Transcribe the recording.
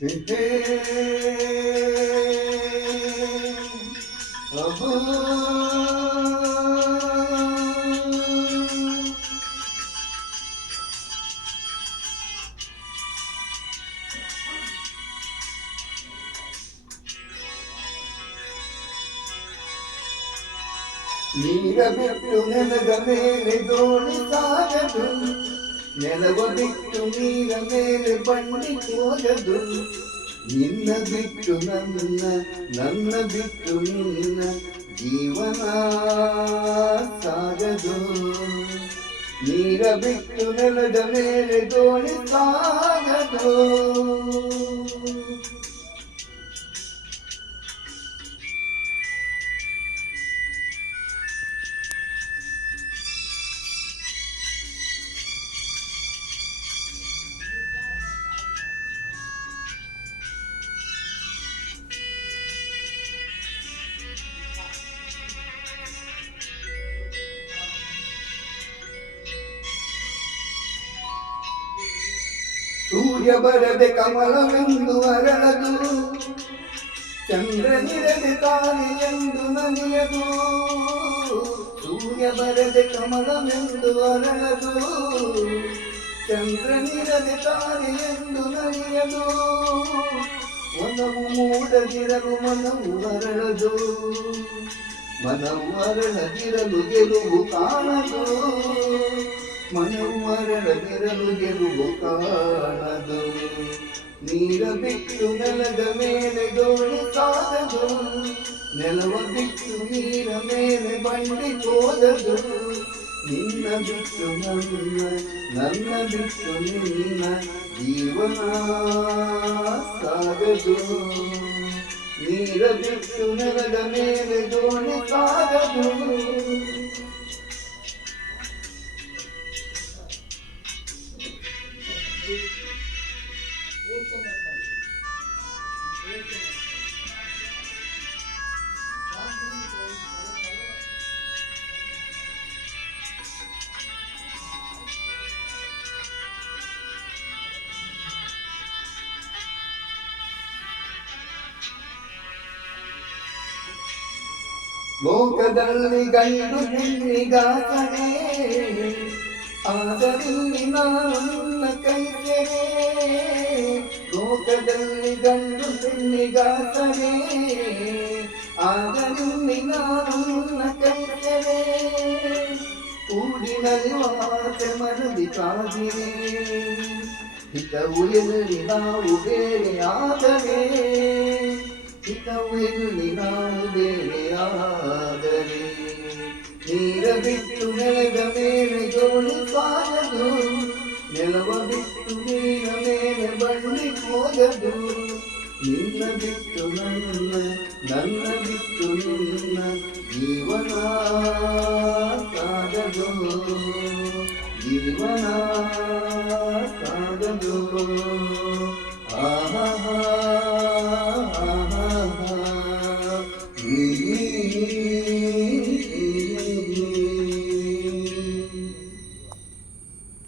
ನೀರ ಬಿಟ್ಟು ನೆಲದ ಮೇಲೆ ದೋಣಿ ಸಾಗದು, ನೆಲವ ಬಿಟ್ಟು ನೀರ ಮೇಲೆ ಬಂಡಿ ಹೋಗದು. ನಿನ್ನ ಬಿಟ್ಟು ನನ್ನ, ನನ್ನ ಬಿಟ್ಟು ನಿನ್ನ ಜೀವನ ಸಾಗದು. ನೀರ ಬಿಟ್ಟು ನೆಲದ ಮೇಲೆ ದೋಣಿ ಸಾಗದು. ಸೂರ್ಯ ಬರದೆ ಕಮಲವೆಂದು ಅರಳದು, ಚಂದ್ರನಿರದೆ ತಾನೆ ಎಂದು ನಲಿಯದು. ಸೂರ್ಯ ಬರದೆ ಕಮಲವೆಂದು ಅರಳದು, ಚಂದ್ರನಿರದೆ ತಾನೆ ಎಂದು ನಲಿಯದು. ಒಲವು ಮೂಡದಿರಲು ಮನವು ಅರಳದು, ಮನವು ಅರಳದಿರಲು ಗೆಲುವು ಕಾಣದು. ಮನವು ಅರಳದಿರಲು ಗೆಲುವು ಕಾಣದು. ನೀರ ಬಿಟ್ಟು ನೆಲದ ಮೇಲೆ ದೋಣಿ ಸಾಗದು, ನೆಲವ ಬಿಟ್ಟು ನೀರ ಮೇಲೆ ಬಂಡಿ ಹೋದದು. ನಿನ್ನ ಬಿಟ್ಟು ನನ್ನ, ನನ್ನ ಬಿಟ್ಟು ನಿನ್ನ ಜೀವನ ಸಾಗದು. ನೀರ ಬಿಟ್ಟು ನೆಲದ ಮೇಲೆ ದೋಣಿ ಸಾಗದು. ಲೋಕದಲ್ಲಿ ಗಂಡು ಹೆಣ್ಣಿಗಾಸನೆ, ಆದರಲ್ಲಿ ನಾನು ನಿನ್ನ ಕೈಗೆರೆ. ಲೋಕದಲ್ಲಿ ಗಂಡು ಹೆಣ್ಣಿಗಾಸನೆ, ಆದರಲ್ಲಿ ನಾನು ನಿನ್ನ ಕೈಗೆರೆ. ಕೂಡಿನಲ್ಲಿ ಆಸೆ ಮನದಿ ಕಾದಿರೆ, ಹಿತವು ಎಲ್ಲಿ ನಾವು ಬೇರೆ ಆದರೆ. ಹಿತವು ಎಲ್ಲಿ ನಾವು ಬೇರೆ ಆದರೆ. ನೀರ ಬಿಟ್ಟು ನೆಲದ ಮೇಲೆ ದೋಣಿ ಸಾಗದು, ನೆಲವ ಬಿಟ್ಟು ನೀರ ಮೇಲೆ ಬಂಡಿ ಹೋಗದು. ನಿನ್ನ ಬಿಟ್ಟು ನನ್ನ, ನನ್ನ ಬಿಟ್ಟು ನಿನ್ನ ಜೀವನ ಸಾಗದು. ಜೀವನ ಸಾಗದು.